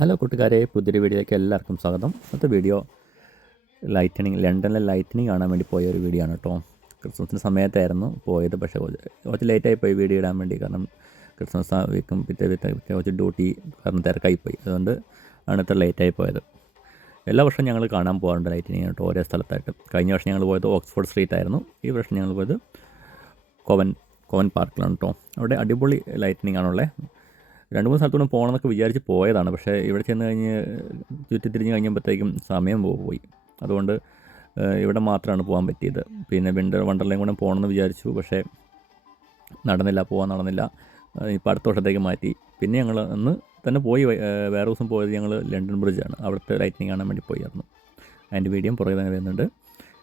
Hello കൂട്ടുകാരെ പുതിയൊരു വീഡിയോയിലേക്ക് എല്ലാവർക്കും സ്വാഗതം. ഇന്നത്തെ വീഡിയോ ലൈറ്റനിങ് ലണ്ടനിലെ ലൈറ്റനിങ് കാണാൻ വേണ്ടി പോയ ഒരു വീഡിയോ ആണ് കേട്ടോ. ക്രിസ്മസിന്റെ സമയത്തായിരുന്നു പോയത് പക്ഷേ കുറച്ച് ലേറ്റായി പോയി വീഡിയോ ഇടാൻ വേണ്ടി. കാരണം ക്രിസ്മസ് വീക്കും പിറ്റേ പിറ്റേ കുറച്ച് ഡ്യൂട്ടി കാരണം തിരക്കായി പോയി. അതുകൊണ്ട് ആണ് ഇത്ര ലേറ്റായി പോയത്. എല്ലാ വർഷവും ഞങ്ങൾ കാണാൻ പോകാറുണ്ട് ലൈറ്റനിങ് കേട്ടോ ഓരോ സ്ഥലത്തായിട്ട്. കഴിഞ്ഞ വർഷം ഞങ്ങൾ പോയത് ഓക്സ്ഫോർഡ് സ്ട്രീറ്റ് ആയിരുന്നു. ഈ വർഷം ഞങ്ങൾ പോയത് കോവൻ കോവൻ പാർക്കിലാണ് കേട്ടോ. അവിടെ അടിപൊളി ലൈറ്റനിങ് ആണുള്ളത് രണ്ട് മൂന്ന് സ്ഥലത്തോടെ പോകണമെന്നൊക്കെ വിചാരിച്ച് പോയതാണ്. പക്ഷേ ഇവിടെ ചെന്ന് കഴിഞ്ഞ് ചുറ്റി തിരിഞ്ഞ് കഴിഞ്ഞപ്പോഴത്തേക്കും സമയം പോയി. അതുകൊണ്ട് ഇവിടെ മാത്രമാണ് പോകാൻ പറ്റിയത്. പിന്നെ വിന്റർ വണ്ടർലയും കൂടെ പോകണമെന്ന് വിചാരിച്ചു. പക്ഷേ നടന്നില്ല പോകാൻ നടന്നില്ല. ഇപ്പോൾ അടുത്ത വർഷത്തേക്ക് മാറ്റി. പിന്നെ ഞങ്ങൾ അന്ന് തന്നെ പോയി. വേറെ ദിവസം പോയത് ഞങ്ങൾ ലണ്ടൻ ബ്രിഡ്ജാണ് അവിടുത്തെ ലൈറ്റിനിങ് കാണാൻ വേണ്ടി പോയിരുന്നു അതിന്റെ വീഡിയോ പുറകെ തന്നെ വരുന്നുണ്ട്.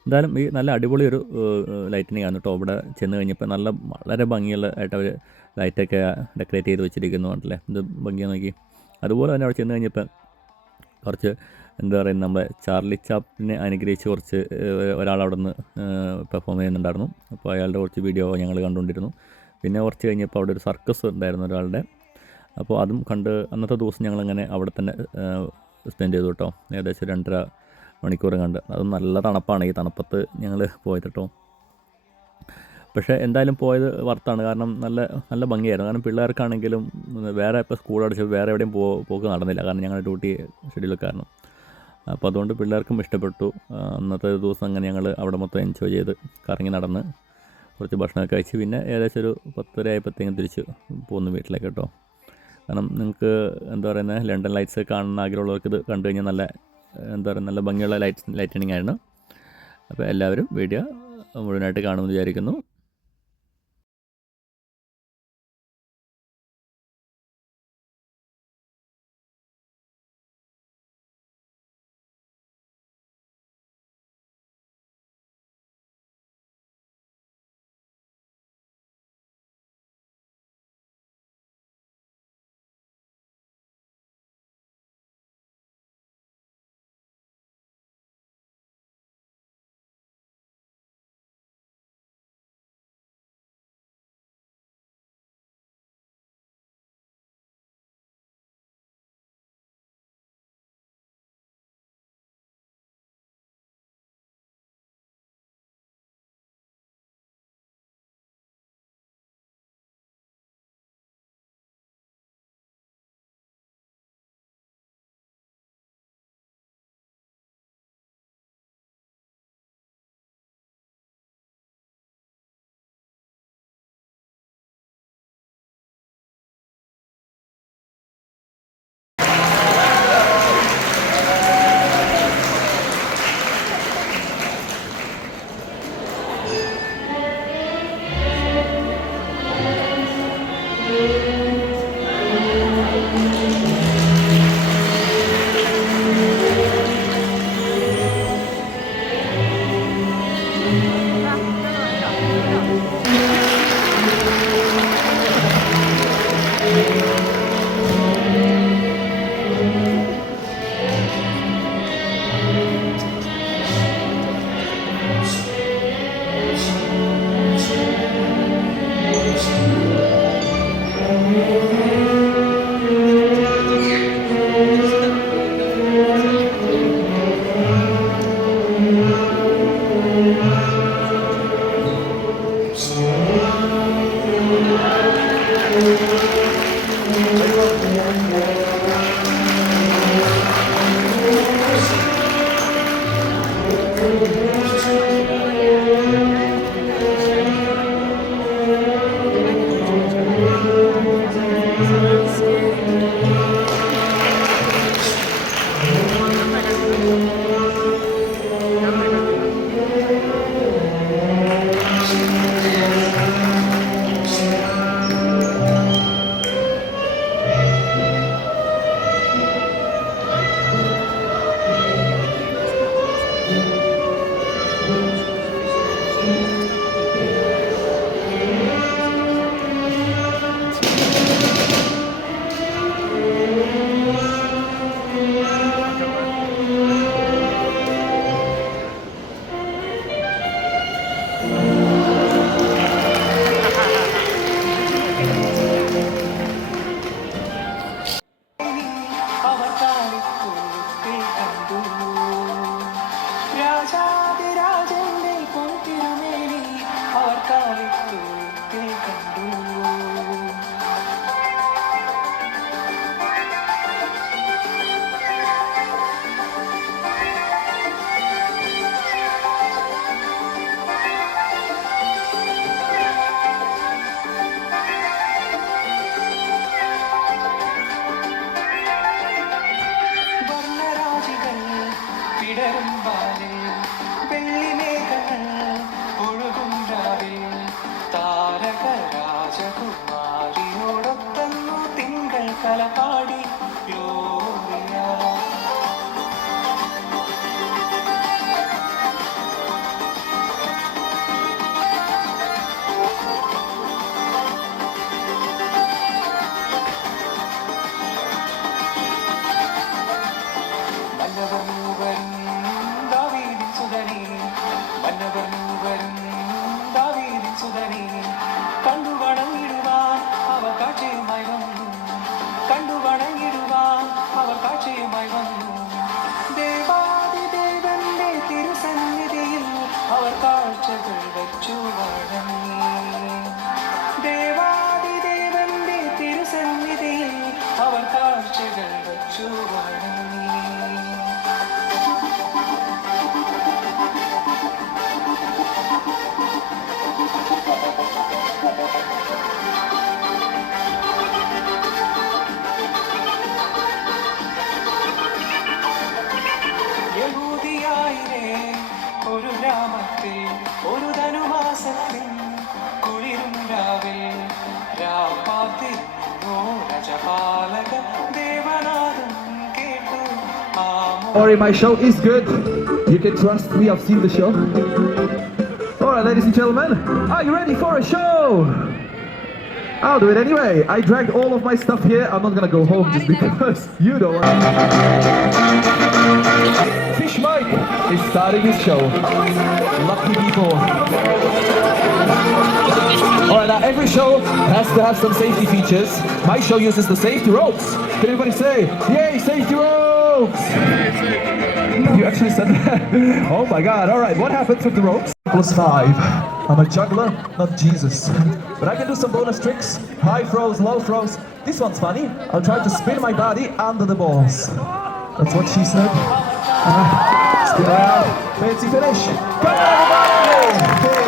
എന്തായാലും ഈ നല്ല അടിപൊളി ഒരു ലൈറ്റിനിങ് ആണ് കേട്ടോ ഇവിടെ ചെന്ന് കഴിഞ്ഞപ്പോൾ നല്ല വളരെ ഭംഗിയുള്ള ആയിട്ട് അവർ ലൈറ്റൊക്കെ ഡെക്കറേറ്റ് ചെയ്ത് വെച്ചിരിക്കുന്നു കണ്ടല്ലേ? ഇത് ഭംഗിയാണ് നോക്കി. അതുപോലെ തന്നെ അവിടെ ചെന്ന് കഴിഞ്ഞപ്പോൾ കുറച്ച് എന്താ പറയുക നമ്മുടെ ചാർലി ചാപ്പിനെ അനുഗ്രഹിച്ച് കുറച്ച് ഒരാൾ അവിടെ നിന്ന് പെർഫോം ചെയ്യുന്നുണ്ടായിരുന്നു. അപ്പോൾ അയാളുടെ കുറച്ച് വീഡിയോ ഞങ്ങൾ കണ്ടുകൊണ്ടിരുന്നു. പിന്നെ കുറച്ച് കഴിഞ്ഞപ്പോൾ അവിടെ ഒരു സർക്കസ് ഉണ്ടായിരുന്നു ഒരാളുടെ. അപ്പോൾ അതും കണ്ട് അന്നത്തെ ദിവസം ഞങ്ങളങ്ങനെ അവിടെ തന്നെ സ്പെൻഡ് ചെയ്തു കേട്ടോ ഏകദേശം രണ്ടര മണിക്കൂർ കണ്ട്. അത് നല്ല തണുപ്പാണ് ഈ തണുപ്പത്ത് ഞങ്ങൾ പോയത് കേട്ടോ. പക്ഷേ എന്തായാലും പോയത് വർത്താണ്. കാരണം നല്ല നല്ല ഭംഗിയായിരുന്നു. കാരണം പിള്ളേർക്കാണെങ്കിലും വേറെ ഇപ്പോൾ സ്കൂൾ അടച്ച് വേറെ എവിടെയും പോ പോക്ക് നടന്നില്ല. കാരണം ഞങ്ങളുടെ ഡ്യൂട്ടി ഷെഡ്യൂൾ കാരണം അപ്പോൾ അതുകൊണ്ട് പിള്ളേർക്കും ഇഷ്ടപ്പെട്ടു. അന്നത്തെ ദിവസം അങ്ങനെ ഞങ്ങൾ അവിടെ മൊത്തം എൻജോയ് ചെയ്ത് കറങ്ങി നടന്ന് കുറച്ച് ഭക്ഷണമൊക്കെ കഴിച്ച് പിന്നെ ഏകദേശം ഒരു പത്തര ആയപ്പോഴത്തേക്കും തിരിച്ച് പോകുന്നു വീട്ടിലേക്ക് കേട്ടോ. കാരണം നിങ്ങൾക്ക് എന്താ പറയുന്നത് ലണ്ടൻ ലൈറ്റ്സ് കാണുന്ന ആഗ്രഹമുള്ളവർക്ക് ഇത് കണ്ടു കഴിഞ്ഞാൽ നല്ല എന്താ പറയുക നല്ല ഭംഗിയുള്ള ലൈറ്റ് ലൈറ്റനിങ് ആയിരുന്നു. അപ്പോൾ എല്ലാവരും വീഡിയോ മുഴുവനായിട്ട് കാണുമെന്ന് വിചാരിക്കുന്നു. വിടരും പാലിൽ വെള്ളിമേഘങ്ങൾ ഒഴുകുണ്ടാവിൽ താരക രാജകുമാരിയോടൊത്തന്നു തിങ്കൾ കലപാടി worry, my show is good. You can trust me, I've seen the show. Alright, ladies and gentlemen, are you ready for a show? I'll do it anyway. I dragged all of my stuff here. I'm not gonna go home just because you don't want Fish Mike is starting his show. Lucky people. Alright, now every show has to have some safety features. My show uses the safety ropes. Can everybody say, yay, safety ropes? You actually said that? Oh my god, alright, what happens with the ropes? Plus five. I'm a juggler, not Jesus. But I can do some bonus tricks. High throws, low throws. This one's funny. I'll try to spin my body under the balls. That's what she said. Ah, spin around. Fancy finish. On, everybody!